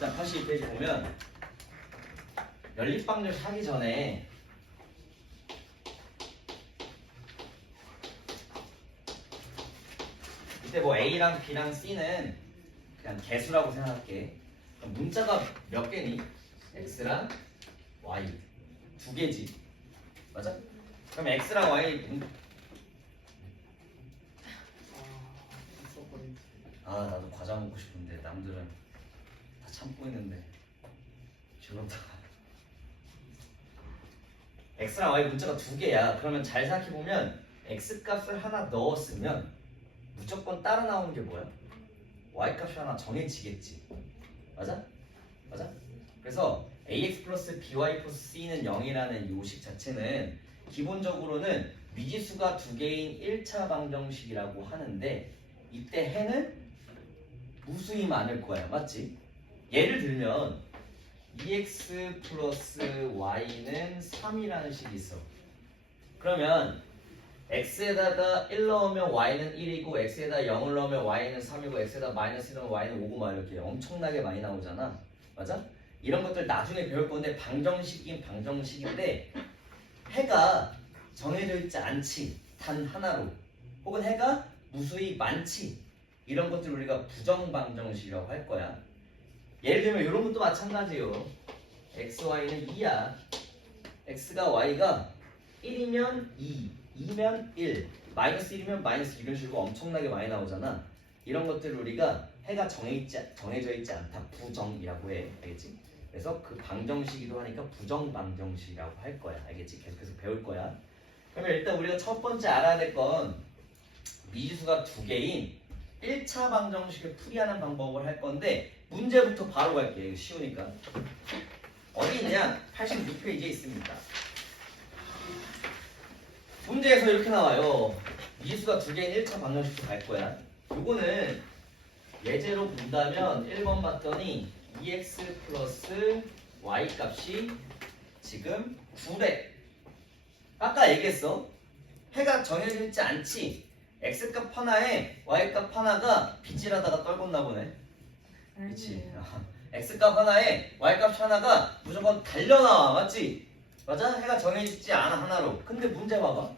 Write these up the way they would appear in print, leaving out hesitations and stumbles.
일단 82페이지 보면 연립방정식 하기 전에 이때 뭐 A랑 B랑 C는 그냥 개수라고 생각할게. 그럼 문자가 몇 개니? X랑 Y 두 개지. 맞아? 그럼 X랑 Y 나도 과자 먹고 싶은데 남들은 다 참고 있는데 죄송하다. X랑 Y 문자가 두 개야. 그러면 잘 생각해보면 X 값을 하나 넣었으면 무조건 따라 나오는 게 뭐야? Y 값이 하나 정해지겠지. 맞아? 맞아? 그래서 AX 플러스 BY 플러스 C는 0이라는 요식 자체는 기본적으로는 미지수가 두 개인 1차 방정식이라고 하는데 이때 해는 무수히 많을 거야. 맞지? 예를 들면 2x 플러스 y는 3이라는 식이 있어. 그러면 x에다가 1 넣으면 y는 1이고 x에다 0을 넣으면 y는 3이고 x에다 마이너스 1 넣으면 y는 5고 막 이렇게 엄청나게 많이 나오잖아. 맞아? 이런 것들 나중에 배울 건데 방정식이긴 방정식인데 해가 정해져 있지 않지. 단 하나로. 혹은 해가 무수히 많지. 이런 것들 우리가 부정방정식이라고 할 거야. 예를 들면 이런 것도 마찬가지예요. x, y는 2야. x가 y가 1이면 2, 2면 1, 마이너스 1이면 마이너스 이런 식으로 엄청나게 많이 나오잖아. 이런 것들을 우리가 해가 정해져 있지 않다. 부정이라고 해. 알겠지? 그래서 그 방정식이기도 하니까 부정방정식이라고 할 거야. 알겠지? 계속해서 배울 거야. 그러면 일단 우리가 첫 번째 알아야 될 건 미지수가 두 개인 1차 방정식을 풀이하는 방법을 할 건데 문제부터 바로 갈게요. 이거 쉬우니까. 어디 있냐? 86페이지에 있습니다. 문제에서 이렇게 나와요. 미지수가 두 개인 1차 방정식도 갈 거야. 요거는 예제로 본다면 1번 봤더니 2x 플러스 y 값이 지금 9래. 아까 얘기했어. 해가 정해져 있지 않지. x값 하나에 y값 하나가 빗질하다가 떨궜나 보네. 그치? x값 하나에 y값 하나가 무조건 달려나와. 맞지? 맞아? 해가 정해지지 않아 하나로. 근데 문제 봐봐.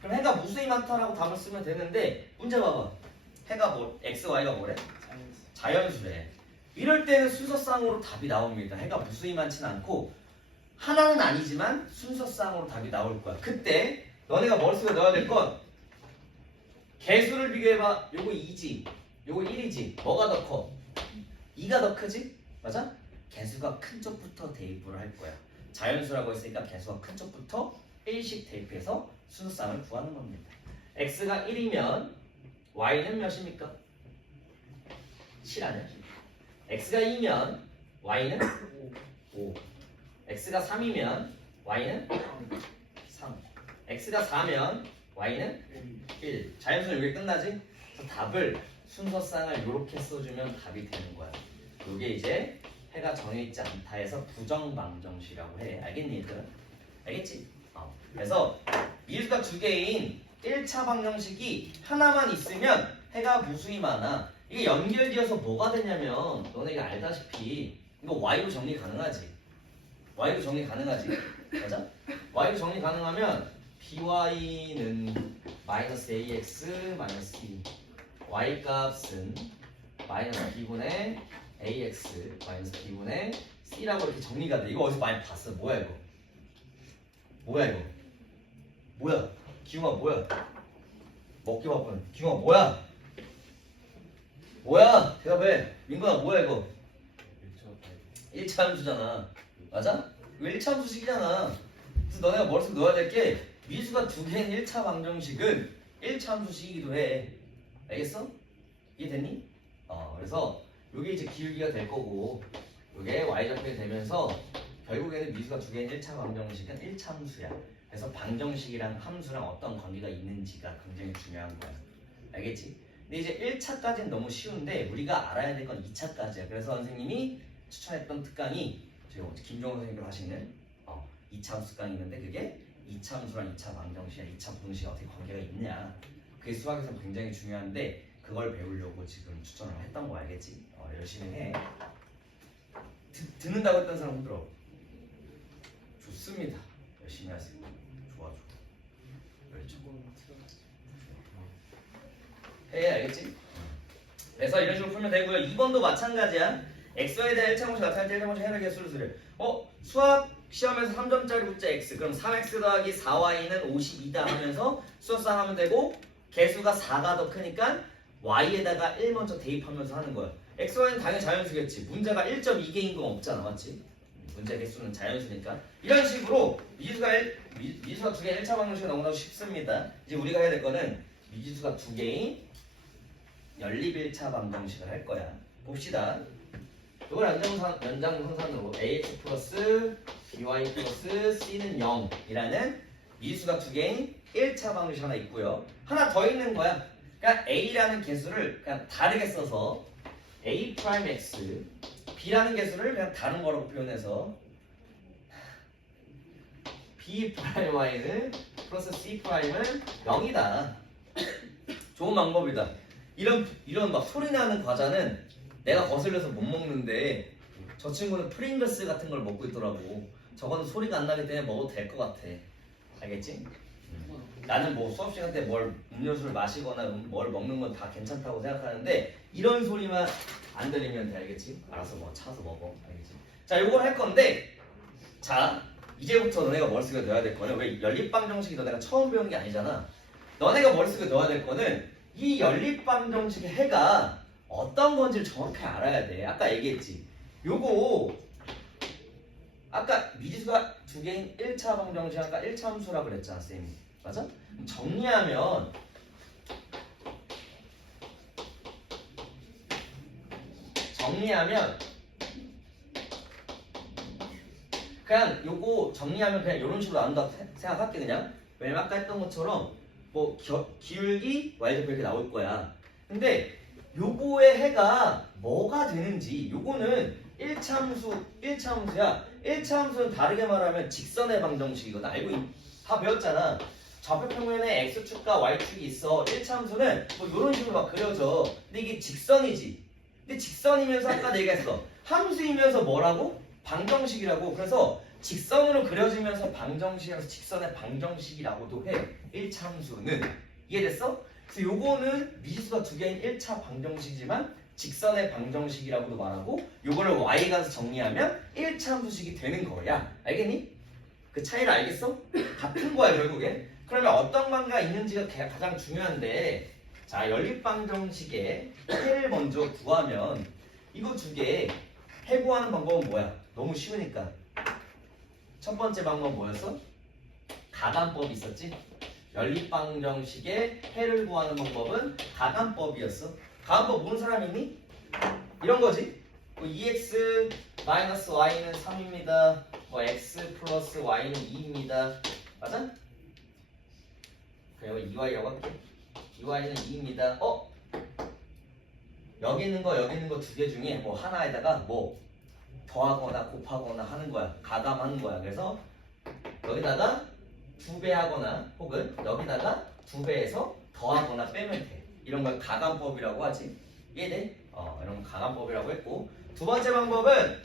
그럼 해가 무수히 많다라고 답을 쓰면 되는데 문제 봐봐. 해가 뭐 x, y가 뭐래? 자연수래. 이럴 때는 순서상으로 답이 나옵니다. 해가 무수히 많지는 않고 하나는 아니지만 순서상으로 답이 나올 거야. 그때 너네가 머릿속에 넣어야 될 건 개수를 비교해봐. 요거 2지, 요거 1이지. 뭐가 더 커? 2가 더 크지? 맞아? 개수가 큰 쪽부터 대입을 할 거야. 자연수라고 했으니까 개수가 큰 쪽부터 1씩 대입해서 순서상을 구하는 겁니다. x가 1이면 y는 몇입니까? 7 아니야? x가 2면 y는 5. x가 3이면 y는 3. x가 4면 y는 1. 자연수는 여기 끝나지? 그래서 답을 순서상을 이렇게 써주면 답이 되는 거야. 이게 이제 해가 정해있지 않다 해서 부정방정식이라고 해. 알겠니 얘들아? 알겠지? 그래서 미지수가 두 개인 1차 방정식이 하나만 있으면 해가 무수히 많아. 이게 연결지어서 뭐가 되냐면 너네 이거 알다시피 이거 y로 정리 가능하지? y로 정리 가능하지? 맞아? y로 정리 가능하면 by는 마이너스 ax 마이너스 b y 값은 마이너스 b분의 ax 마이너스 b분의 c라고 이렇게 정리가 돼. 이거 어디서 많이 봤어? 뭐야 이거? 뭐야 이거? 뭐야? 기웅아 뭐야? 먹기 바쁜 기웅아 뭐야? 뭐야? 대답해. 민구야 뭐야 이거? 1차 함수잖아. 맞아? 이거 1차 함수식이잖아. 그래서 너네가 머릿속에 넣어야 될 게 미수가 두 개인 1차 방정식은 1차 함수식이기도 해. 알겠어? 이해됐니? 그래서 요게 이제 기울기가 될 거고 요게 y좌표가 되면서 결국에는 미수가 두 개인 1차 방정식은 1차 함수야. 그래서 방정식이랑 함수랑 어떤 관계가 있는지가 굉장히 중요한 거야. 알겠지? 근데 이제 1차까지는 너무 쉬운데 우리가 알아야 될 건 2차까지야. 그래서 선생님이 추천했던 특강이 저희 김종호 선생님께서 하시는 2차 함수 특강이 있는데 그게 2차 함수랑 2차 방정식이랑 2차 분식이 어떻게 관계가 있냐. 그게 수학에서 굉장히 중요한데 그걸 배우려고 지금 추천을 했던 거 알겠지? 열심히 해. 듣는다고 했던 사람 흔들어. 좋습니다. 열심히 하세요. 좋아. 그렇죠. 해 알겠지? 그래서 이런 식으로 풀면 되고요. 2번도 마찬가지야. x에 대한 1차 공식 나타낼 때 1차 공식 해를 개수를 수를. 수학 시험에서 3점짜리 문자 x. 그럼 3x 더하기 4y는 52다 하면서 수학상 하면 되고 개수가 4가 더 크니까 y에다가 1 먼저 대입하면서 하는 거야. x, y는 당연히 자연수겠지. 문제가 1.2개인 건 없잖아. 맞지? 문제 개수는 자연수니까. 이런 식으로 미지수가 두 개의 1차 방정식이 너무나 쉽습니다. 이제 우리가 해야 될 거는 미지수가 두 개인 연립 1차 방정식을 할 거야. 봅시다. 이걸 연장선상으로 ax 플러스 by 플러스 c는 0이라는 미지수가 두 개인 1차 방정식 하나 있고요. 하나 더 있는 거야. 그러니까 a라는 개수를 그냥 다르게 써서 a 프라임 x, b라는 개수를 그냥 다른 거라고 표현해서 b 프라임 y는 플러스 c 프라임은 0이다. 좋은 방법이다. 이런 막 소리 나는 과자는 내가 거슬려서 못 먹는데 저 친구는 프링글스 같은 걸 먹고 있더라고. 저거는 소리가 안 나기 때문에 먹어도 될 것 같아. 알겠지? 나는 뭐 수업 시간 때 뭘 음료수를 마시거나 뭘 먹는 건 다 괜찮다고 생각하는데 이런 소리만 안 들리면 돼. 알겠지? 알아서 뭐 차서 먹어. 알겠지? 자, 요걸 할 건데 자, 이제부터 너네가 머릿속에 넣어야 될 거는 왜 연립방정식이 너네가 처음 배우는 게 아니잖아. 너네가 머릿속에 넣어야 될 거는 이 연립방정식의 해가 어떤 건지를 정확히 알아야 돼. 아까 얘기했지. 요거 아까 미지수가 두 개인 1차 방정식 아까 1차 함수라 그랬잖아, 쌤이. 맞아? 정리하면 그냥 요거 정리하면 그냥 이런 식으로 나온다고 생각할게 그냥. 왜냐면 아까 했던 것처럼 뭐 기울기 y좌표 이렇게 나올 거야. 근데 요거의 해가 뭐가 되는지 요거는 1차 함수야. 1차 함수는 다르게 말하면 직선의 방정식이거든. 다 배웠잖아. 좌표 평면에 x축과 y축이 있어. 1차 함수는 뭐 이런 식으로 막 그려져. 근데 이게 직선이지. 근데 직선이면서 아까 얘기했어. 함수이면서 뭐라고? 방정식이라고. 그래서 직선으로 그려지면서 방정식이라서 직선의 방정식이라고도 해. 1차 함수는. 이해됐어? 그래서 요거는 미지수가 두 개인 1차 방정식이지만 직선의 방정식이라고도 말하고 요거를 y 가서 정리하면 1차 함수식이 되는 거야. 알겠니? 그 차이를 알겠어? 같은 거야 결국에. 그러면 어떤 관계가 있는지가 가장 중요한데 자, 연립방정식의 해를 먼저 구하면 이거 두 개 해 구하는 방법은 뭐야? 너무 쉬우니까 첫 번째 방법 뭐였어? 가간법이 있었지? 연립방정식의 해를 구하는 방법은 가간법이었어. 가간법 모르는 사람 있니? 이런 거지. 뭐 2x 마이너스 y는 3입니다. 뭐 x 플러스 y는 2입니다. 맞아? 그래요. 2y라고 할게. 2y는 2입니다. 여기 있는 거 두 개 중에 뭐 하나에다가 뭐 더하거나 곱하거나 하는 거야. 가감하는 거야. 그래서 여기다가 2배 하거나 혹은 여기다가 2배해서 더하거나 빼면 돼. 이런 걸 가감법이라고 하지. 이해돼? 이런 건 가감법이라고 했고 두 번째 방법은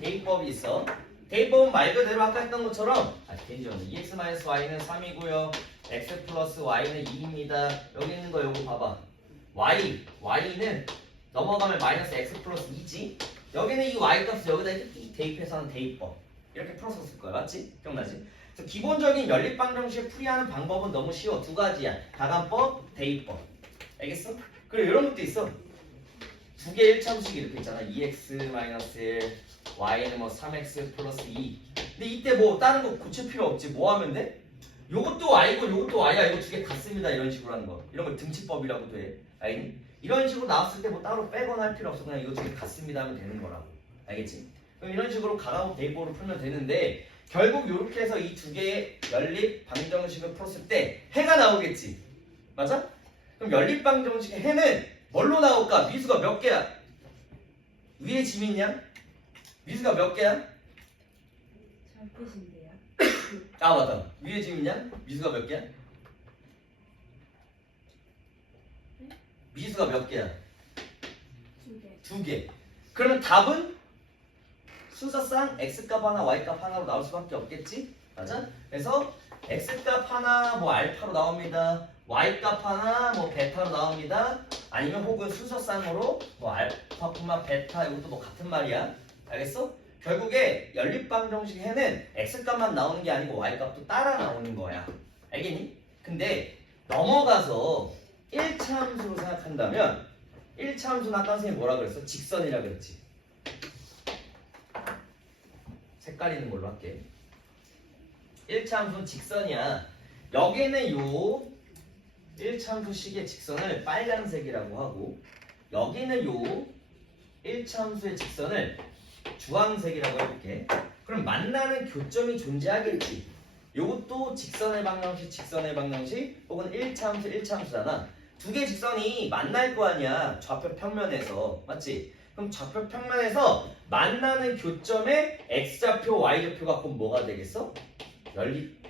대입법이 있어. 대입법은 말 그대로 아까 했던 것처럼 대입은 2x-y는 3이고요. x 플러스 y는 2입니다. 여기 있는 거 요거 봐봐. y는 넘어가면 마이너스 x 플러스 2지. 여기는 이 y 값을 여기다 이렇게 대입해서 하는 대입법. 이렇게 풀어서 쓸 거야. 맞지? 기억나지? 그래서 기본적인 연립방정식을 풀이하는 방법은 너무 쉬워. 두 가지야. 가간법, 대입법. 알겠어? 그리고 이런 것도 있어. 두 개의 1차함수기 이렇게 있잖아. 2x-1, y는 뭐 3x 플러스 2. 근데 이때 뭐 다른 거 고칠 필요 없지. 뭐 하면 돼? 요것도 y고 요것도 y야. 이거 두 개 같습니다. 이런 식으로 하는 거. 이런 걸 등치법이라고도 해. 알겠니? 이런 식으로 나왔을 때 뭐 따로 빼거나 할 필요 없어. 그냥 이거 두 개 같습니다 하면 되는 거라고. 알겠지? 그럼 이런 식으로 가나고 대입법으로 풀면 되는데 결국 이렇게 해서 이 두 개의 연립 방정식을 풀었을 때 해가 나오겠지. 맞아? 그럼 연립 방정식의 해는 뭘로 나올까? 미수가 몇 개야? 위에 짐 있냐? 미수가 몇 개야? 잘 푸신데요. 아 맞다. 위에 짐 있냐? 미수가 몇 개야? 미지수가 몇 개야? 2개. 2개. 그러면 답은 순서상 x값 하나, y값 하나로 나올 수밖에 없겠지? 맞아? 그래서 x값 하나 뭐 알파로 나옵니다. y값 하나 뭐 베타로 나옵니다. 아니면 혹은 순서상으로 뭐 알파, 베타 이것도 뭐 같은 말이야. 알겠어? 결국에 연립방정식 해는 x값만 나오는 게 아니고 y값도 따라 나오는 거야. 알겠니? 근데 넘어가서 1차 함수로 생각한다면 1차 함수는 아까 선생님이 뭐라 그랬어? 직선이라 그랬지. 색깔 있는 걸로 할게. 1차 함수는 직선이야. 여기는 요 1차 함수식의 직선을 빨간색이라고 하고 여기는 요 1차 함수의 직선을 주황색이라고 해볼게. 그럼 만나는 교점이 존재하겠지. 요것도 직선의 방정식 혹은 1차 함수 1차 함수잖아. 두 개의 직선이 만날 거 아니야. 좌표 평면에서. 맞지? 그럼 좌표 평면에서 만나는 교점에 x좌표 y좌표가 그럼 뭐가 되겠어?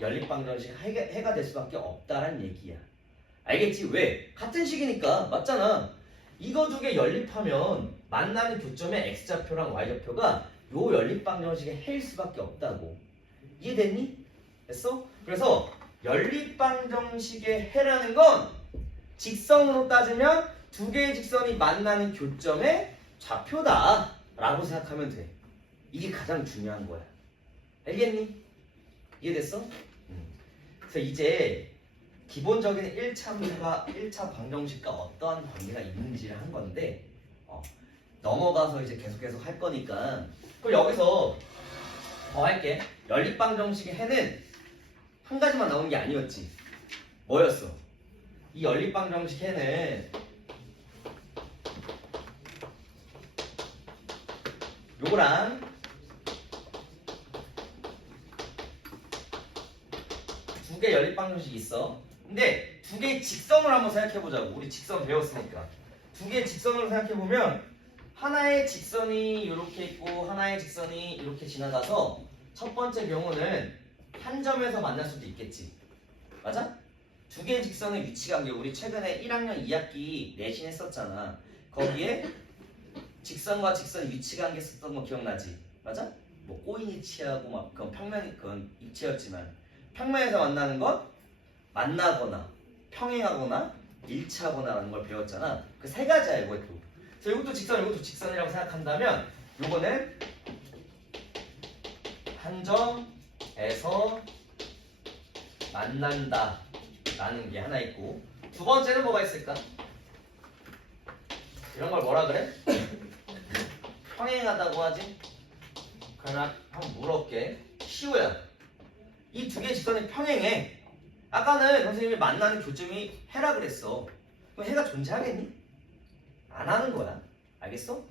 연립방정식 해가 될 수밖에 없다란 얘기야. 알겠지? 왜? 같은 식이니까. 맞잖아. 이거 두 개 연립하면 만나는 교점의 x좌표랑 y좌표가 요 연립방정식의 해일 수밖에 없다고. 이해됐니? 됐어? 그래서 연립방정식의 해라는 건 직선으로 따지면 두 개의 직선이 만나는 교점의 좌표다 라고 생각하면 돼. 이게 가장 중요한 거야. 알겠니? 이해됐어? 그래서 이제 기본적인 1차 방정식과 어떠한 관계가 있는지를 한 건데 넘어가서 이제 계속 할 거니까 그럼 여기서 더 할게. 연립방정식의 해는 한 가지만 나오는 게 아니었지. 뭐였어? 이 연립방정식 해는 요거랑 두 개 연립방정식이 있어. 근데 두 개의 직선을 한번 생각해보자고. 우리 직선 배웠으니까. 두 개의 직선으로 생각해보면 하나의 직선이 이렇게 있고 하나의 직선이 이렇게 지나가서 첫 번째 경우는 한 점에서 만날 수도 있겠지. 맞아? 두 개의 직선의 위치관계 우리 최근에 1학년 2학기 내신 했었잖아. 거기에 직선과 직선 위치관계 썼던 거 기억나지? 맞아? 뭐 꼬인위치하고 막 그건 평면 그건 입체였지만 평면에서 만나는 건 만나거나 평행하거나 일치하거나라는 걸 배웠잖아. 그 세 가지야 이것도. 그래서 이것도 직선, 이것도 직선이라고 생각한다면 요거는 한 점에서 만난다 라는 게 하나 있고 두 번째는 뭐가 있을까? 이런 걸 뭐라 그래? 평행하다고 하지? 그러나 한번 물어볼게. 시우야, 이 두 개의 직선이 평행해. 아까는 선생님이 만나는 교점이 해라 그랬어. 그럼 해가 존재하겠니? 안 하는 거야. 알겠어?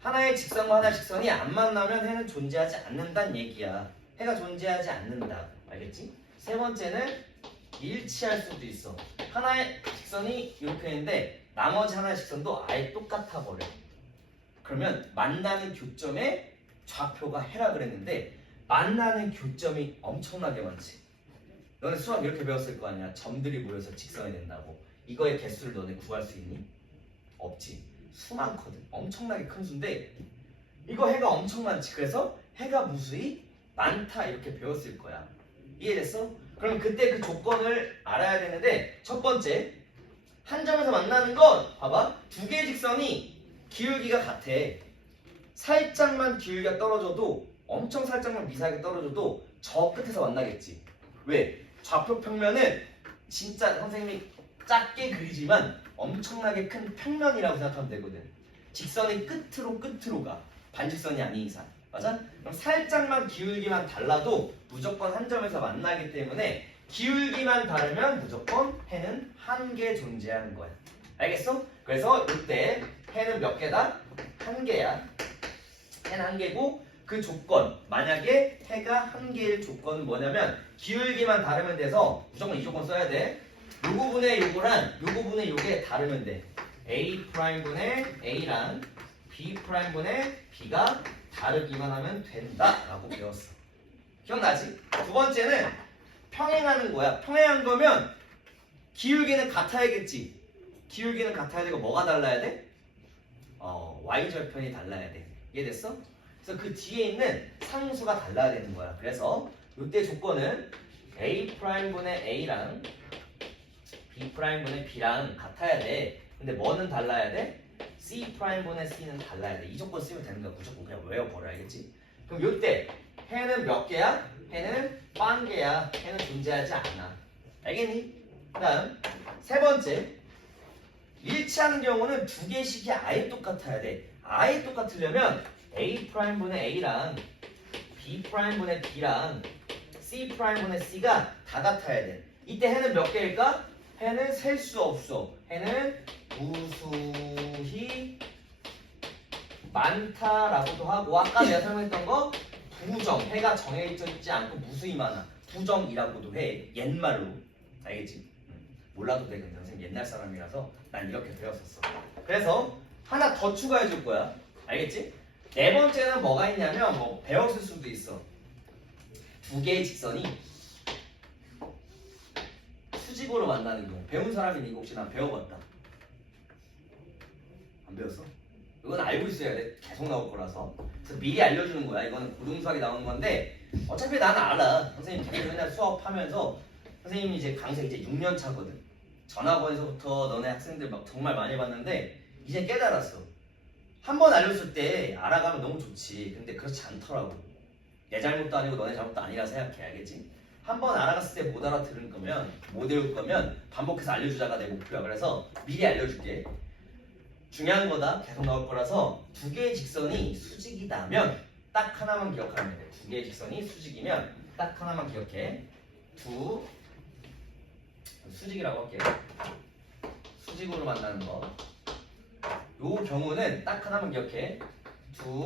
하나의 직선과 하나의 직선이 안 만나면 해는 존재하지 않는다는 얘기야. 해가 존재하지 않는다. 알겠지? 세 번째는 일치할 수도 있어. 하나의 직선이 이렇게 있는데 나머지 하나의 직선도 아예 똑같아 버려. 그러면 만나는 교점의 좌표가 해라 그랬는데 만나는 교점이 엄청나게 많지. 너네 수학 이렇게 배웠을 거 아니야. 점들이 모여서 직선이 된다고. 이거의 개수를 너네 구할 수 있니? 없지. 수 많거든. 엄청나게 큰 수인데 이거 해가 엄청 많지. 그래서 해가 무수히 많다 이렇게 배웠을 거야. 이해됐어? 그럼 그때 그 조건을 알아야 되는데 첫 번째 한 점에서 만나는 건 봐봐. 두 개의 직선이 기울기가 같아. 살짝만 기울기가 떨어져도 엄청 살짝만 미세하게 떨어져도 저 끝에서 만나겠지. 왜? 좌표 평면은 진짜 선생님이 작게 그리지만 엄청나게 큰 평면이라고 생각하면 되거든. 직선이 끝으로 가. 반직선이 아닌 이상. 맞아? 그럼 살짝만 기울기만 달라도 무조건 한 점에서 만나기 때문에 기울기만 다르면 무조건 해는 한 개 존재하는 거야. 알겠어? 그래서 이때 해는 몇 개다? 한 개야. 해는 한 개고 그 조건 만약에 해가 한 개일 조건은 뭐냐면 기울기만 다르면 돼서 무조건 이 조건 써야 돼. 요 부분의 요거랑 요 부분의 요게 다르면 돼. A 프라임분의 A랑 B 프라임분의 B가 다르기만 하면 된다라고 배웠어. 기억나지? 두 번째는 평행하는 거야. 평행한 거면 기울기는 같아야겠지. 기울기는 같아야 되고 뭐가 달라야 돼? y절편이 달라야 돼. 이해됐어? 그래서 그 뒤에 있는 상수가 달라야 되는 거야. 그래서 이때 조건은 A'분의 A랑 B'분의 B랑 같아야 돼. 근데 뭐는 달라야 돼? C'분의 C는 달라야 돼. 이 조건 쓰면 되는 거야. 무조건 그냥 외워버려. 알겠지? 그럼 이때 해는 몇 개야? 해는 빵 개야. 해는 존재하지 않아. 알겠니? 그 다음 세 번째, 일치하는 경우는 두 개씩이 아예 똑같아야 돼. 아예 똑같으려면 A'분의 A랑 B'분의 B랑 C'분의 C가 다 같아야 돼. 이때 해는 몇 개일까? 해는 셀 수 없어. 해는 무수히 많다라고도 하고, 아까 내가 설명했던 거 부정, 해가 정해져 있지 않고 무수히 많아. 부정이라고도 해. 옛말로. 알겠지? 몰라도 돼. 근데 선생님 옛날 사람이라서 난 이렇게 배웠었어. 그래서 하나 더 추가해 줄 거야. 알겠지? 네 번째는 뭐가 있냐면, 뭐 배웠을 수도 있어. 두 개의 직선이 수직으로 만나는 경우. 배운 사람이 이거 혹시 난 배워봤다. 안 배웠어? 이건 알고 있어야 돼. 계속 나올 거라서. 그래서 미리 알려주는 거야. 이거는 고등수학이 나오는 건데 어차피 나는 알아. 선생님 계속 맨날 수업하면서, 선생님이 이제 강사 이제 6년 차거든. 전학원에서부터 너네 학생들 막 정말 많이 봤는데 이제 깨달았어. 한 번 알려줄 때 알아가면 너무 좋지. 근데 그렇지 않더라고. 내 잘못도 아니고 너네 잘못도 아니라 생각해. 알겠지? 한 번 알아갔을 때 못 알아들은 거면, 못 외울 거면 반복해서 알려주자가 내 목표야. 그래서 미리 알려줄게. 중요한 거다. 계속 나올 거라서 두 개의 직선이 수직이다면 딱 하나만 기억하면 돼. 두 개의 직선이 수직이면 딱 하나만 기억해. 수직이라고 할게. 수직으로 만나는 거. 요 경우는 딱 하나만 기억해. 두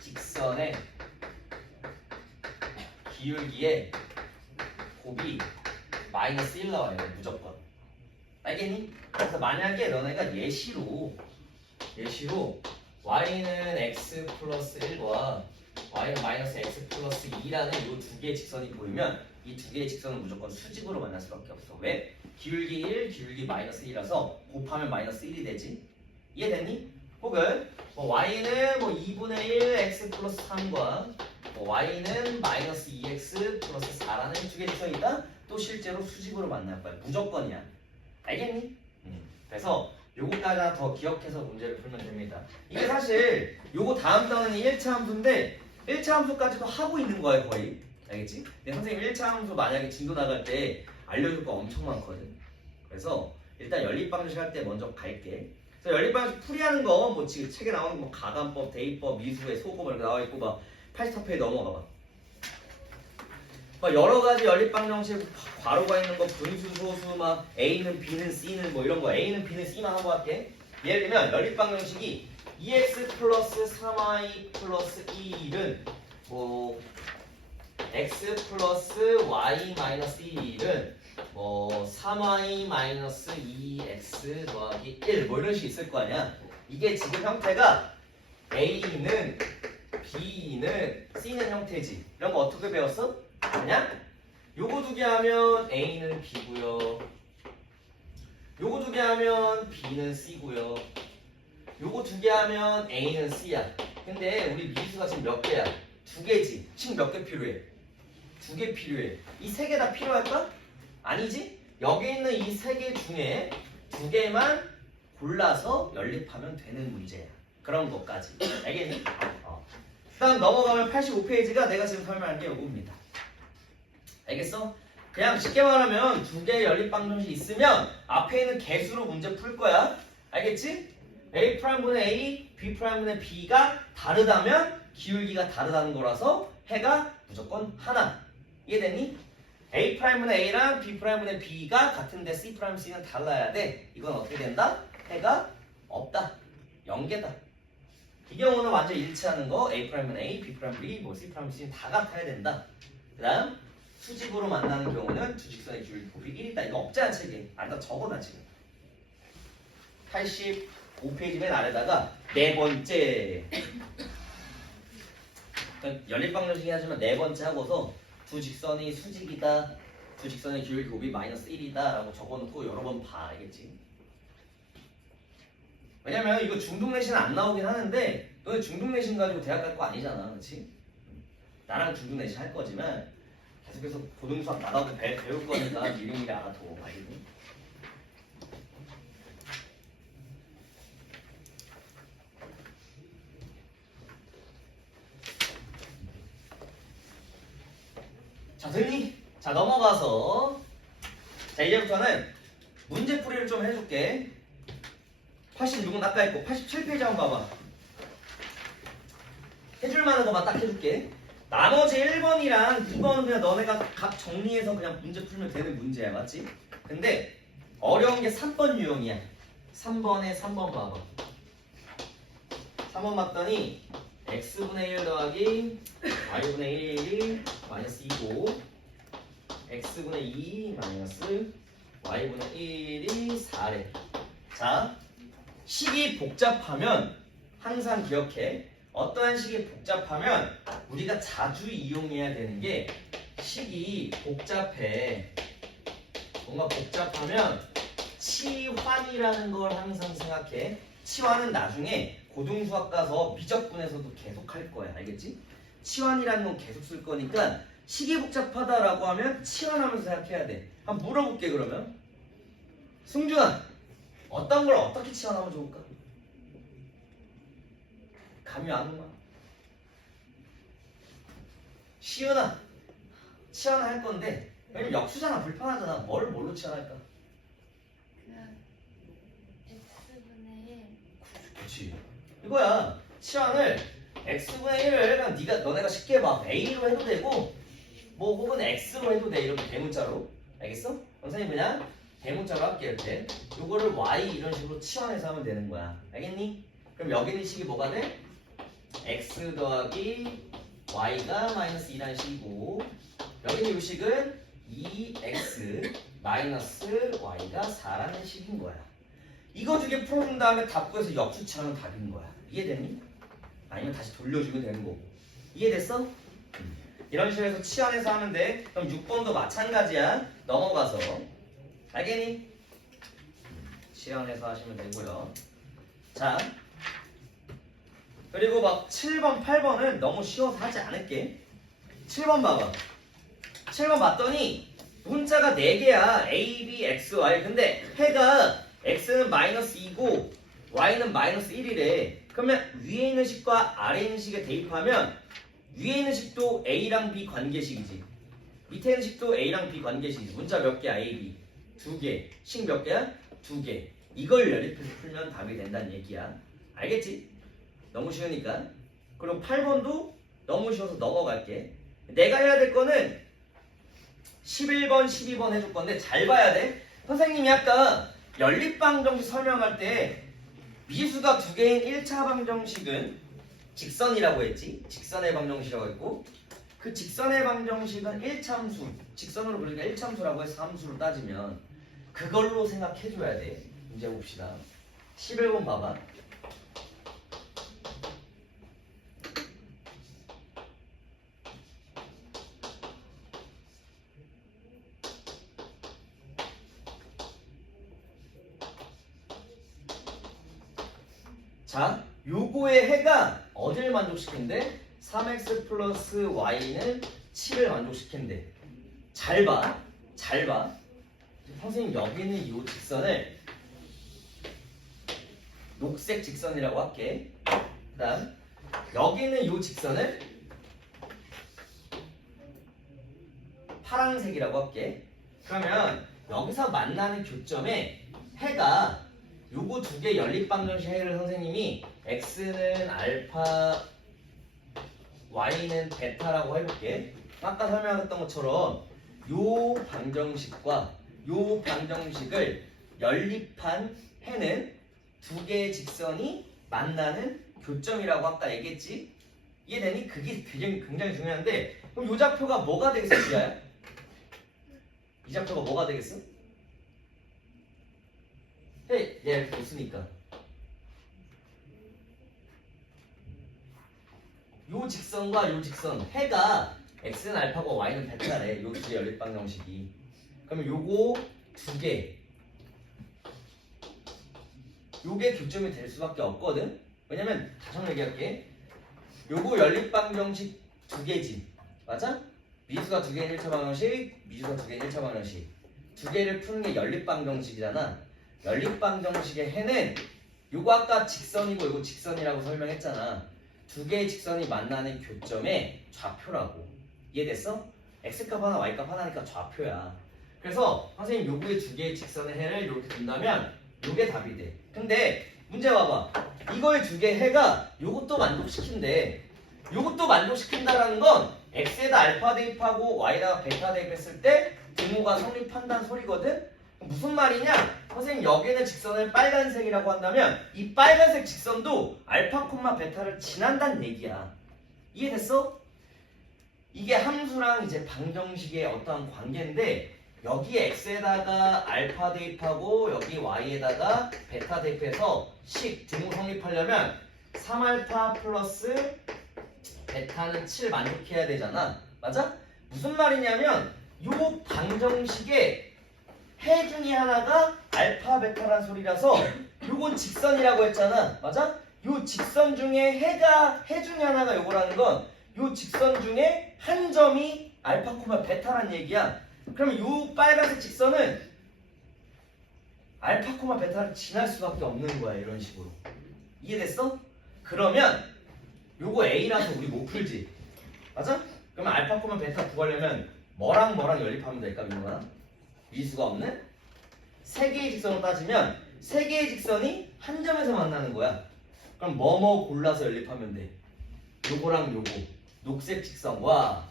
직선의 기울기의 곱이 마이너스 1 나와요. 무조건. 알겠니? 그래서 만약에 너네가 예시로 y는 x 플러스 1과 y는 마이너스 x 플러스 2라는 이 두 개의 직선이 보이면 이 두 개의 직선은 무조건 수직으로 만날 수밖에 없어. 왜? 기울기 1, 기울기 마이너스 2라서 곱하면 마이너스 1이 되지. 이해됐니? 혹은 뭐 y는 뭐 2분의 1 x 플러스 3과 뭐 y는 마이너스 2x 플러스 4라는 두 개의 직선이 있다? 또 실제로 수직으로 만날 거야. 무조건이야. 알겠니? 그래서 요거까지 하나 더 기억해서 문제를 풀면 됩니다. 이게 사실 요거 다음 단원이 1차 함수인데 1차 함수까지도 하고 있는 거예요. 거의. 알겠지? 근데 선생님 1차 함수 만약에 진도 나갈 때 알려줄 거 엄청 많거든. 그래서 일단 연립방정식 할 때 먼저 갈게. 그래서 연립방정식 풀이하는 거 뭐 지금 책에 나오는 뭐 가간법, 대입법, 미수의 소급 이렇게 나와 있고 막 84페이지 넘어가 봐. 막 여러 가지 연립방정식 괄호가 있는 거, 분수, 소수, 막 A는 B는 C는 뭐 이런 거, A는 B는 C만 한번 할게. 예를 들면 연립방정식이 2x 플러스 3y 플러스 1은 뭐 x 플러스 y 마이너스 1은 뭐 3y 마이너스 2x 더하기 1 뭐 이런 식이 있을 거 아니야. 이게 지금 형태가 A는 B는 C는 형태지. 이런 거 어떻게 배웠어? 그냥 요거 두 개 하면 A는 B고요. 요거 두 개 하면 B는 C고요. 요거 두 개 하면 A는 C야. 근데 우리 미수가 지금 몇 개야? 두 개지. 지금 몇 개 필요해? 두 개 필요해. 이 세 개 다 필요할까? 아니지? 여기 있는 이 세 개 중에 두 개만 골라서 연립하면 되는 문제야. 그런 것까지. 알겠니? 그 다음 넘어가면 85페이지가 내가 지금 설명한 게 요겁니다. 알겠어? 그냥 쉽게 말하면 두 개의 연립방정식이 있으면 앞에 있는 개수로 문제 풀 거야. 알겠지? A'분의 A, B'분의 B가 다르다면 기울기가 다르다는 거라서 해가 무조건 하나. 이해됐니? A'분의 A랑 B'분의 B가 같은데 C'C는 달라야 돼. 이건 어떻게 된다? 해가 없다. 0개다. 이 경우는 완전 일치하는 거 A'는 A, B'는 B, 뭐 C'C는 다 같아야 된다. 그 다음 수직으로 만나는 경우는 두 직선의 기울기 곱이 1이다. 이거 없잖아 책에. 일단 적어놔 지금. 85페이지 맨 아래다가 네 번째 연립방정식이 하지만 네 번째 하고서 두 직선이 수직이다. 두 직선의 기울기 곱이 마이너스 1이다 라고 적어놓고 여러 번 봐. 알겠지? 왜냐면 이거 중등내신 안 나오긴 하는데 너네 중등내신 가지고 대학 갈 거 아니잖아. 그치? 나랑 중등내신 할 거지만 계속해서 고등수학 나가고 배울 거니까 미리미리 알아둬. 알겠니? 자, 됐니? 자, 넘어가서 자, 이제부터는 문제풀이를 좀 해줄게. 86은 아까 했고 87페이지 한번 봐봐. 해줄 만한 것만 딱 해줄게. 나머지 1번이랑 2번은 그냥 너네가 각 정리해서 그냥 문제 풀면 되는 문제야. 맞지? 근데 어려운 게 3번 유형이야. 3번에 3번 봐봐. 3번 봤더니 x분의 1 더하기 y분의 1이 마이너스 2고 x분의 2 마이너스 y분의 1이 4래. 자, 식이 복잡하면 항상 기억해. 어떠한 식이 복잡하면 우리가 자주 이용해야 되는 게 식이 복잡해. 뭔가 복잡하면 치환이라는 걸 항상 생각해. 치환은 나중에 고등수학 가서 미적분에서도 계속 할 거야. 알겠지? 치환이라는 건 계속 쓸 거니까 식이 복잡하다라고 하면 치환하면서 생각해야 돼. 한번 물어볼게 그러면. 승준아, 어떤 걸 어떻게 치환하면 좋을까? 감이 안 오나? 시은아, 치환할 건데 왜냐면 역수잖아. 불편하잖아. 뭘로 치환할까? 그냥 x분의 1 그렇지. 이거야. 치환을 x분의 1을 그냥 너네가 쉽게 봐. a로 해도 되고 뭐 혹은 x로 해도 돼. 이렇게 대문자로. 알겠어? 선생님 그냥 대문자로 할게. 이렇게 요거를 y 이런 식으로 치환해서 하면 되는 거야. 알겠니? 그럼 여기 있는 식이 뭐가 돼? x 더하기 y가 마이너스 2라는 식이고 여기 있는 요 식은 2x 마이너스 y가 4라는 식인 거야. 이거 두 개 풀어준 다음에 답 구해서 역수치하면 답인 거야. 이해됐니? 아니면 다시 돌려주면 되는 거고. 이해됐어? 이런 식으로 해서 치환해서 하면 돼. 그럼 6번도 마찬가지야. 넘어가서 알겠니? 치환해서 하시면 되고요. 자, 그리고 막 7번, 8번은 너무 쉬워서 하지 않을게. 7번 봐봐. 7번 봤더니 문자가 4개야. A, B, X, Y. 근데 해가 X는 마이너스 2고 Y는 마이너스 1이래. 그러면 위에 있는 식과 아래에 있는 식에 대입하면 위에 있는 식도 A랑 B 관계식이지. 밑에 있는 식도 A랑 B 관계식이지. 문자 몇 개야? A, B. 2개. 식 몇 개야? 2개. 이걸 연립해서 풀면 답이 된다는 얘기야. 알겠지? 너무 쉬우니까. 그리고 8번도 너무 쉬워서 넘어갈게. 내가 해야 될 거는 11번, 12번 해줄 건데 잘 봐야 돼. 선생님이 아까 연립방정식 설명할 때 미수가 2개인 1차 방정식은 직선이라고 했지. 직선의 방정식이라고 했고 그 직선의 방정식은 1참수, 직선으로 그러니까 1참수라고 해서 함수로 따지면 그걸로 생각해줘야 돼. 문제 봅시다. 11번 봐봐. 자, 요거의 해가 어딜 만족시킨대? 3x 플러스 y는 7을 만족시킨대. 잘 봐. 잘 봐. 선생님 여기는 요 직선을 녹색 직선이라고 할게. 그 다음 여기는 요 직선을 파란색이라고 할게. 그러면 여기서 만나는 교점에 해가 요거 두 개 연립방정식 해를 선생님이 x는 알파 y는 베타라고 해볼게. 아까 설명했던 것처럼 요 방정식과 요 방정식을 연립한 해는 두 개의 직선이 만나는 교점이라고 아까 얘기했지? 이해되니? 그게 굉장히 중요한데 그럼 요 좌표가 뭐가 되겠어? 지아야? 이 좌표가 뭐가 되겠어? 해, 얘 이렇게 웃으니까 요 직선과 요 직선 해가 x는 알파고 y는 베타래. 요 두 개 연립방정식이 그러면 요거 두 개. 요게 교점이 될 수밖에 없거든. 왜냐면 다시 한번 얘기할게. 요거 연립방정식 두 개지. 맞아? 미수가 두 개인 1차 방정식, 미수가 두 개인 1차 방정식. 두 개를 푸는 게 연립방정식이잖아. 연립방정식의 해는 요거 아까 직선이고 요거 직선이라고 설명했잖아. 두 개의 직선이 만나는 교점의 좌표라고. 이해됐어? x값 하나, y값 하나니까 좌표야. 그래서 선생님 요거의 두 개의 직선의 해를 이렇게 둔다면 요게 답이 돼. 근데 문제 봐봐. 이거의 두 개의 해가 요것도 만족시킨대. 요것도 만족시킨다라는 건 x에다 알파 대입하고 y에다가 베타 대입했을 때 등호가 성립한다는 소리거든? 무슨 말이냐? 선생님 여기는 직선을 빨간색이라고 한다면 이 빨간색 직선도 알파 콤마 베타를 지난다는 얘기야. 이해됐어? 이게 함수랑 이제 방정식의 어떠한 관계인데 여기에 x에다가 알파 대입하고 여기 y에다가 베타 대입해서 식 등호 성립하려면 3알파 플러스 베타는 7 만족해야 되잖아. 맞아? 무슨 말이냐면 요 방정식의 해 중에 하나가 알파 베타란 소리라서 요건 직선이라고 했잖아. 맞아? 요 직선 중에 해 중에 하나가 요거라는 건 요 직선 중에 한 점이 알파 콤마 베타란 얘기야. 그러면 요 빨간색 직선은 알파 콤마 베타를 지날 수밖에 없는 거야. 이런 식으로. 이해됐어? 그러면 요거 A라서 우리 못 풀지. 맞아? 그러면 알파 콤마 베타 구하려면 뭐랑 뭐랑 연립하면 될까? 민구야? 미수가 없는 세 개의 직선으로 따지면 세 개의 직선이 한 점에서 만나는 거야. 그럼 뭐뭐 골라서 연립하면 돼. 요거랑 요거 녹색 직선과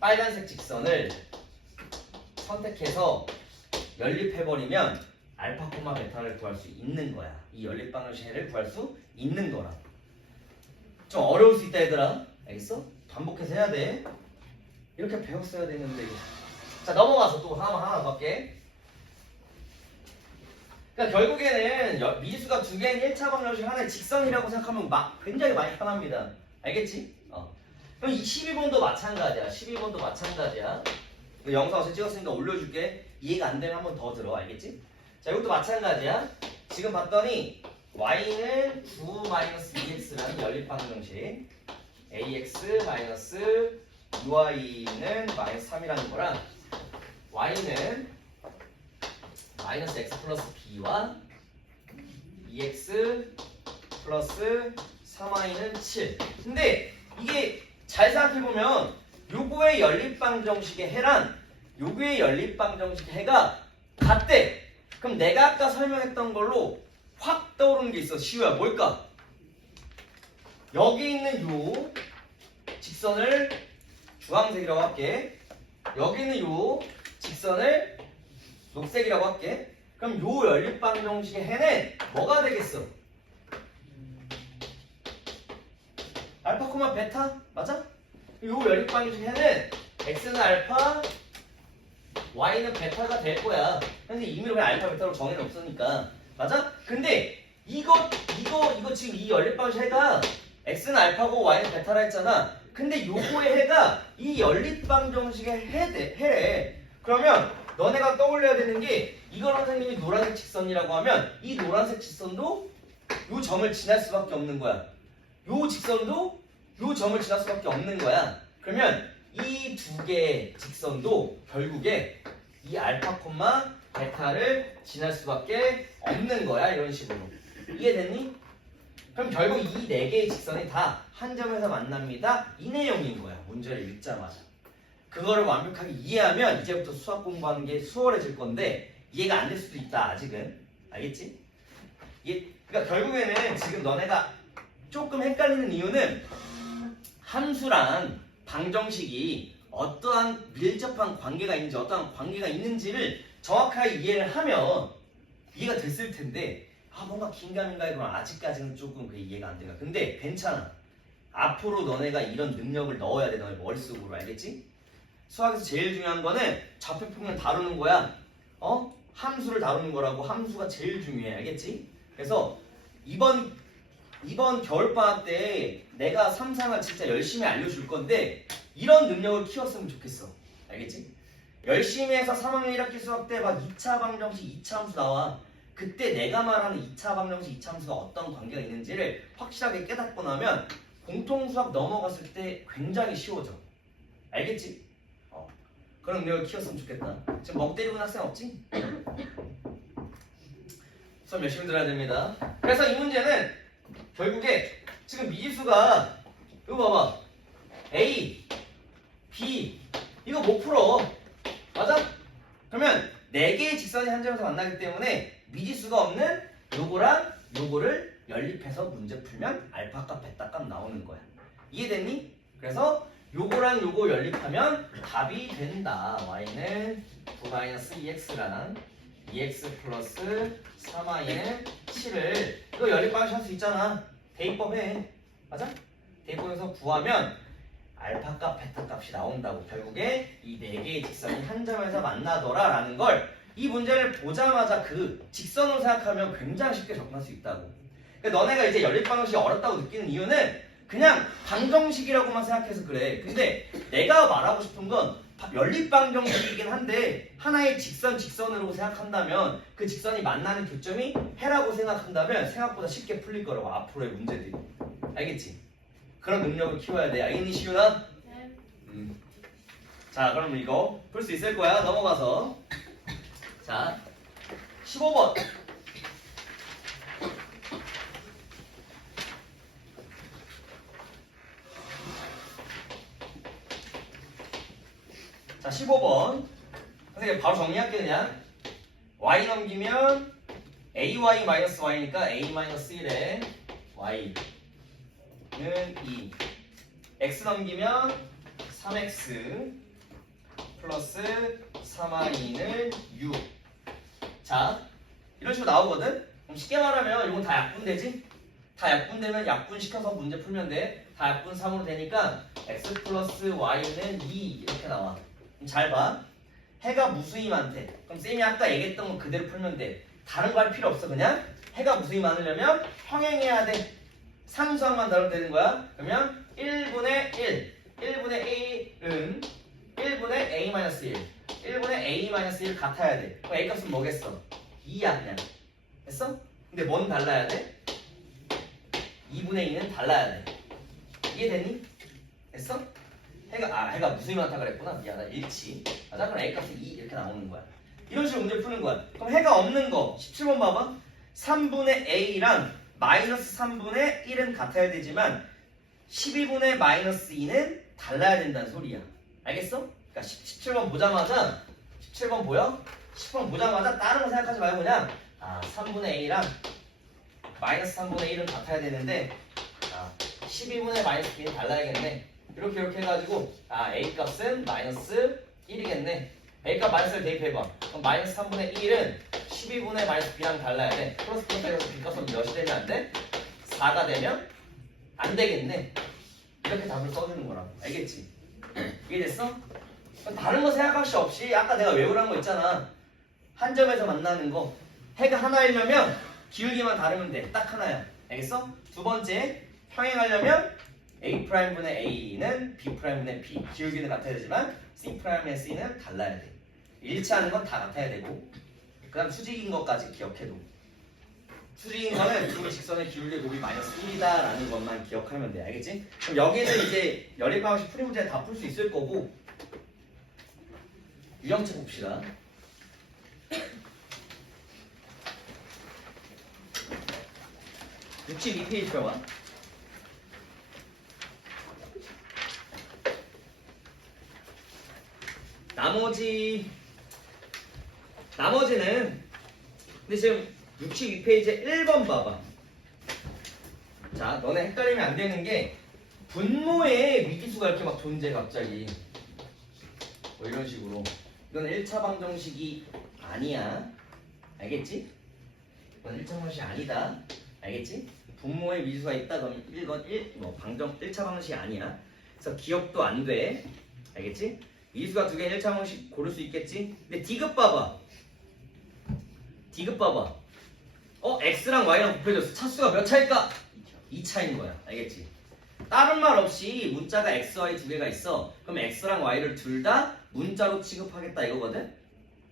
빨간색 직선을 선택해서 연립해버리면 알파 콤마 베타를 구할 수 있는 거야. 이 연립방정식을 구할 수 있는 거라. 좀 어려울 수 있다 얘들아. 알겠어? 반복해서 해야 돼. 이렇게 배웠어야 되는데. 자, 넘어가서 또 하나 더 할게. 그러니까 결국에는 미수가 두 개인 1차 방정식 하나의 직선이라고 생각하면 굉장히 많이 편합니다. 알겠지? 그럼 이 12번도 마찬가지야. 12번도 마찬가지야. 영상 찍었으니까 올려줄게. 이해가 안 되면 한 번 더 들어. 알겠지? 자, 이것도 마찬가지야. 지금 봤더니 y는 9-2x라는 연립방정식, ax uy는 -3이라는 거랑 y는 -x 플러스 b와 2x 플러스 3y는 7. 근데 이게 잘 생각해보면 요거의 연립방정식의 해랑 요거의 연립방정식의 해가 같대. 그럼 내가 아까 설명했던 걸로 확 떠오르는 게 있어. 시우야, 뭘까? 여기 있는 요 직선을 주황색이라고 할게. 여기 있는 요 직선을 녹색이라고 할게. 그럼 요 연립방정식의 해는 뭐가 되겠어? 알파 콤마 베타? 맞아? 요 연립방정식의 해는 x는 알파, y는 베타가 될 거야. 근데 임의로 그냥 알파 베타로 정의는 없으니까. 맞아? 근데 이거 지금 이 연립방정식 해가 x는 알파고 y는 베타라 했잖아. 근데 요거의 해가 이 연립방정식의 해래. 그러면 너네가 떠올려야 되는 게 이걸 선생님이 노란색 직선이라고 하면 이 노란색 직선도 요 점을 지날 수밖에 없는 거야. 요 직선도 요 점을 지날 수밖에 없는 거야. 그러면 이 두 개의 직선도 결국에 이 알파 콤마 베타를 지날 수밖에 없는 거야. 이런 식으로. 이해됐니? 그럼 결국 이 네 개의 직선이 다 한 점에서 만납니다. 이 내용인 거야. 문제를 읽자마자. 그거를 완벽하게 이해하면 이제부터 수학 공부하는 게 수월해질 건데 이해가 안 될 수도 있다. 아직은. 알겠지? 그러니까 결국에는 지금 너네가 조금 헷갈리는 이유는 함수랑 방정식이 어떠한 밀접한 관계가 있는지 어떠한 관계가 있는지를 정확하게 이해를 하면 이해가 됐을 텐데 뭔가 긴가민가 해도 아직까지는 조금 그게 이해가 안 돼요. 근데 괜찮아. 앞으로 너네가 이런 능력을 넣어야 돼. 너네 머릿속으로. 알겠지? 수학에서 제일 중요한 거는 좌표평면 다루는 거야. 함수를 다루는 거라고. 함수가 제일 중요해. 알겠지? 그래서 이번 이번 겨울방학 때 내가 삼상을 진짜 열심히 알려줄 건데 이런 능력을 키웠으면 좋겠어. 알겠지? 열심히 해서 3학년 1학기 수학 때 막 2차 방정식 2차 함수 나와. 그때 내가 말하는 2차 방정식 2차 함수가 어떤 관계가 있는지를 확실하게 깨닫고 나면 공통수학 넘어갔을 때 굉장히 쉬워져. 알겠지? 그런 능력을 키웠으면 좋겠다. 지금 멍 때리고 있는 학생 없지? 수업 열심히 들어야 됩니다. 그래서 이 문제는 결국에 지금 미지수가 이거 봐봐. A, B 이거 못 풀어. 맞아? 그러면 4개의 직선이 한 점에서 만나기 때문에 미지수가 없는 요거랑 요거를 연립해서 문제 풀면 알파값 베타값 나오는 거야. 이해됐니? 그래서 요거랑 요거 연립하면 답이 된다. y는 9-2x랑 2x 플러스 3y는 7을 이거 연립 방식 할 수 있잖아. 대입법 해. 맞아? 대입법에서 구하면 알파값 베타값이 나온다고. 결국에 이 4개의 직선이 한 점에서 만나더라 라는 걸 이 문제를 보자마자 그 직선으로 생각하면 굉장히 쉽게 접근할 수 있다고. 그러니까 너네가 이제 연립 방식이 어렵다고 느끼는 이유는 그냥 방정식이라고만 생각해서 그래. 근데 내가 말하고 싶은 건 연립 방정식이긴 한데 하나의 직선으로 생각한다면 그 직선이 만나는 교점이 해라고 생각한다면 생각보다 쉽게 풀릴 거라고. 앞으로의 문제들이. 알겠지? 그런 능력을 키워야 돼. 알겠니 시윤아? 네. 자 그럼 이거 풀 수 있을 거야. 넘어가서 자 15번 자 15번 선생님 바로 정리할게. 그냥 y 넘기면 ay-y니까 a-1에 y는 2 x 넘기면 3x 플러스 3y는 6. 자 이런 식으로 나오거든. 그럼 쉽게 말하면 이건 다 약분되지? 다 약분되면 약분시켜서 문제 풀면 돼. 다 약분 3으로 되니까 x 플러스 y는 2 이렇게 나와. 그럼 잘 봐. 해가 무수히 많대. 그럼 쌤이 아까 얘기했던 거 그대로 풀면 돼. 다른 거 할 필요 없어. 그냥 해가 무수히 많으려면 평행해야 돼. 상수항만 다루면 되는 거야. 그러면 1분의 1 1분의 a는 1분의 a-1 1분의 a-1 같아야 돼. 그럼 a 값은 뭐겠어? 2야 그냥. 됐어? 근데 뭔 달라야 돼? 2분의 2는 달라야 돼. 이해됐니? 됐어? 해가 무수히 많다 그랬구나. 미안하다. 일치. 맞아? 그럼 a 값은 2 이렇게 나오는 거야. 이런 식으로 문제 푸는 거야. 그럼 해가 없는 거 17번 봐봐. 3분의 a랑 마이너스 3분의 1은 같아야 되지만 12분의 마이너스 2는 달라야 된다는 소리야. 알겠어? 그러니까 17번 보자마자 17번 보여? 10번 보자마자 다른 거 생각하지 말고 그냥 3분의 a랑 마이너스 3분의 1은 같아야 되는데 12분의 마이너스 2는 달라야겠네. 이렇게 해가지고 a 값은 마이너스 1이겠네. a 값 마이너스 1 대입해봐. 그럼 마이너스 3분의 1은 12분의 마이너스 b랑 달라야 돼. 플러스 해서 b 값은 몇이 되면 안 돼? 4가 되면 안 되겠네. 이렇게 답을 써주는 거라고. 알겠지? 이해됐어? 다른 거 생각할 수 없이 아까 내가 외우라는 거 있잖아. 한 점에서 만나는 거. 해가 하나이려면 기울기만 다르면 돼. 딱 하나야. 알겠어? 두 번째, 평행하려면 A'분의 A는 B'분의 B. 기울기는 같아야 되지만 C'의 C는 달라야 돼. 일치하는 건 다 같아야 되고 그 다음 수직인 것까지 기억해도. 수직인 거는 두 직선의 기울기 곱이 마이너스 1이다 라는 것만 기억하면 돼. 알겠지? 그럼 여기는 이제 연립방정식 풀이 문제 다 풀 수 있을 거고 유형책 봅시다. (62) 페이지 펴봐. 나머지는 근데 지금 62페이지 1번 봐봐. 자, 너네 헷갈리면 안 되는 게 분모에 미지수가 이렇게 막 존재해 갑자기. 뭐 이런 식으로. 이건 1차 방정식이 아니야. 알겠지? 이건 1차 방정식이 아니다. 알겠지? 분모에 미지수가 있다 그러면 1차 방정식이 아니야. 그래서 기억도 안 돼. 알겠지? 미지수가 두 개는 1차 방정식 고를 수 있겠지? 근데 D급 봐봐. D급 봐봐. X랑 Y랑 곱해졌어. 차수가 몇 차일까? 2차인 거야. 알겠지? 다른 말 없이 문자가 x, y 두 개가 있어. 그럼 x랑 y를 둘 다 문자로 취급하겠다 이거거든?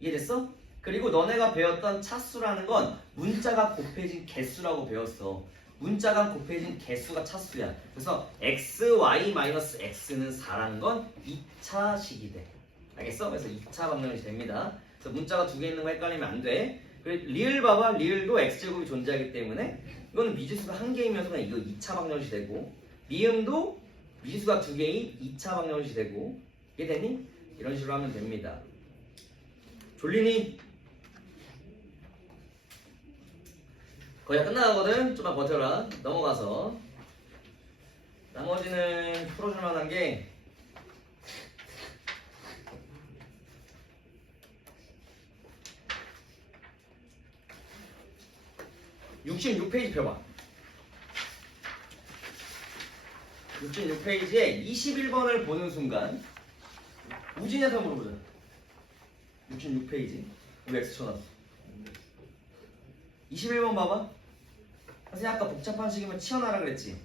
이해됐어? 그리고 너네가 배웠던 차수라는 건 문자가 곱해진 개수라고 배웠어. 문자가 곱해진 개수가 차수야. 그래서 xy-x는 4라는 건 2차식이 돼. 알겠어? 그래서 2차 방정식이 됩니다. 그래서 문자가 두 개 있는 거 헷갈리면 안 돼. 그리고 리을 봐봐. 리을도 x제곱이 존재하기 때문에 이거는 미지수가 한 개이면서 그냥 이거 2차 방정식이 되고, 미음도 미지수가 두 개인 2차 방정식이 되고. 이해됐니? 이런 식으로 하면 됩니다. 졸리니? 거의 다 끝나가거든? 좀만 버텨라. 넘어가서 나머지는 풀어줄 만한 게 66페이지 펴봐. 66페이지에 21번을 보는 순간 우진이한테 한번 물어보자. 66페이지 왜 X 쳐놨어? 21번 봐봐. 선생님 아까 복잡한 식이면 치워놔라 그랬지?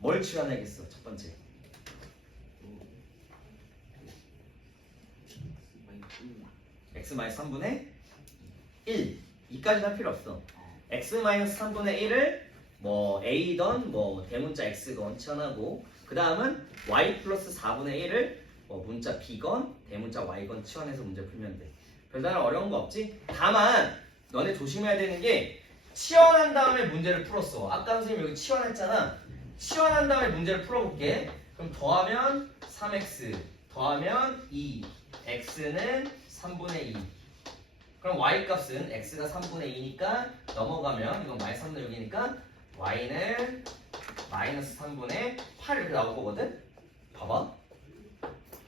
뭘 치워내겠어? 첫 번째 x-3분의 1 2까지는 할 필요 없어. x-3분의 1을 뭐 a던 뭐 대문자 x건 치워나고, 그 다음은 y 플러스 4분의 1을 뭐 문자 b건 대문자 y건 치워내서 문제 풀면 돼. 별다른 어려운 거 없지? 다만 너네 조심해야 되는 게 치워난 다음에 문제를 풀었어. 아까 선생님 여기 치워냈잖아. 치워난 다음에 문제를 풀어볼게. 그럼 더하면 3x 더하면 2 x는 3분의 2. 그럼 y 값은 x가 3분의 2니까 넘어가면 이건 마이너스 3분의 6이니까 y는 마이너스 3분의 8 이렇게 나올 거거든? 봐봐.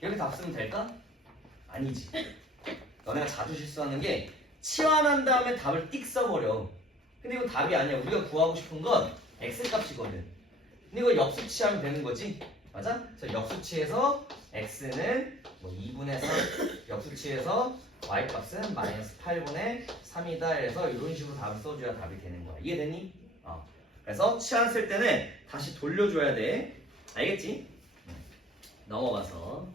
이렇게 답 쓰면 될까? 아니지. 너네가 자주 실수하는 게 치환한 다음에 답을 띡 써버려. 근데 이건 답이 아니야. 우리가 구하고 싶은 건 x 값이거든. 근데 이거 역수치하면 되는 거지? 맞아? 그래서 역수치해서 x는 뭐 2분의 3, 역수치해서 y 값은 마이너스 8분의 3이다 해서 이런 식으로 답을 써줘야 답이 되는 거야. 이해되니? 그래서 치환 쓸 때는 다시 돌려줘야 돼. 알겠지? 넘어가서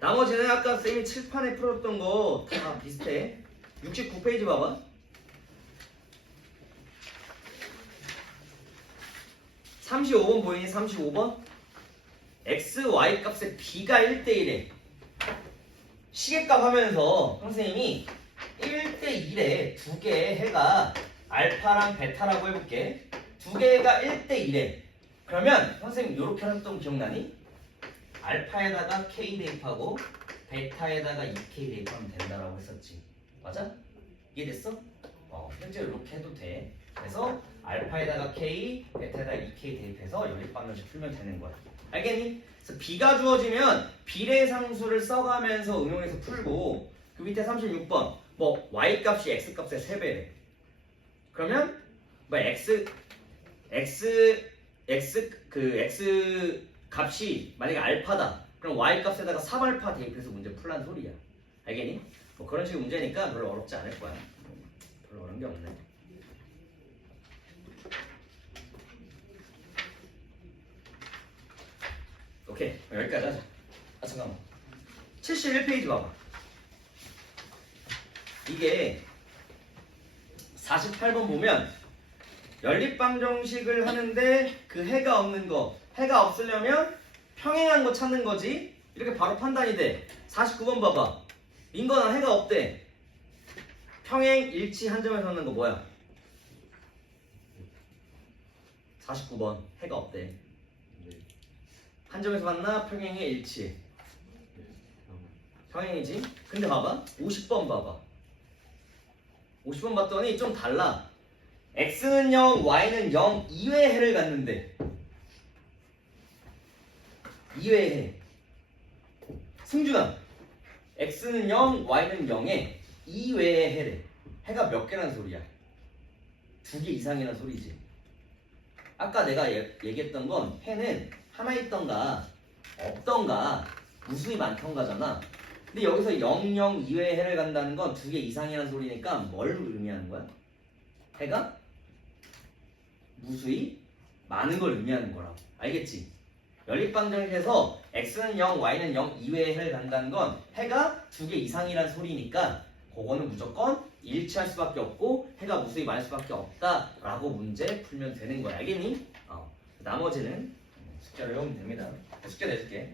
나머지는 아까 쌤이 칠판에 풀었던 거 다 비슷해. 69페이지 봐봐. 35번 보이니? 35번? x, y 값의 b가 1대1에 시계값 하면서 선생님이 1대1에 두 개의 해가 알파랑 베타라고 해볼게. 두 개가 1대1에 그러면 선생님 이렇게 했던 거 기억나니? 알파에다가 k 대입하고 베타에다가 2k 대입하면 된다라고 했었지. 맞아? 이해됐어? 실제로 이렇게 해도 돼. 그래서 알파에다가 k, 베타에다가 2k 대입해서 연립방정식 풀면 되는 거야. 알겠니? 그래서 b가 주어지면 비례상수를 써가면서 응용해서 풀고, 그 밑에 36번 뭐 y 값이 x 값의 3배래. 그러면 뭐 x 값이 만약에 알파다. 그럼 y 값에다가 3알파 대입해서 문제 풀란 소리야. 알겠니? 뭐 그런 식의 문제니까 별로 어렵지 않을 거야. 별로 어려운 게 없네. 오케이, 여기까지 하자. 잠깐만. 71페이지 봐봐. 이게 48번 보면 연립방정식을 하는데 그 해가 없는 거, 해가 없으려면 평행한 거 찾는 거지. 이렇게 바로 판단이 돼. 49번 봐봐. 인거나 해가 없대. 평행 일치 한 점에서 하는 거 뭐야? 49번 해가 없대. 한 점에서 만나 평행에 일치. 평행이지. 근데 봐봐. 50번 봐봐. 50번 봤더니 좀 달라. x는 0, y는 0 이외의 해를 갖는데. 이외의 해. 승준아, x는 0, y는 0에 이외의 해래. 해가 몇 개라는 소리야? 2개 이상이라는 소리지. 아까 내가 얘기했던 건 해는 하나 있던가 없던가 무수히 많던가잖아. 근데 여기서 0, 0 이외의 해를 간다는 건 2개 이상이라는 소리니까 뭘 의미하는 거야? 해가 무수히 많은 걸 의미하는 거라고. 알겠지? 연립방정식에서 x는 0, y는 0 이외의 해를 간다는 건 해가 2개 이상이란 소리니까 그거는 무조건 일치할 수밖에 없고 해가 무수히 많을 수밖에 없다라고 문제 풀면 되는 거야. 알겠니? 나머지는 숙제를 해오면 됩니다. 숙제 내줄게.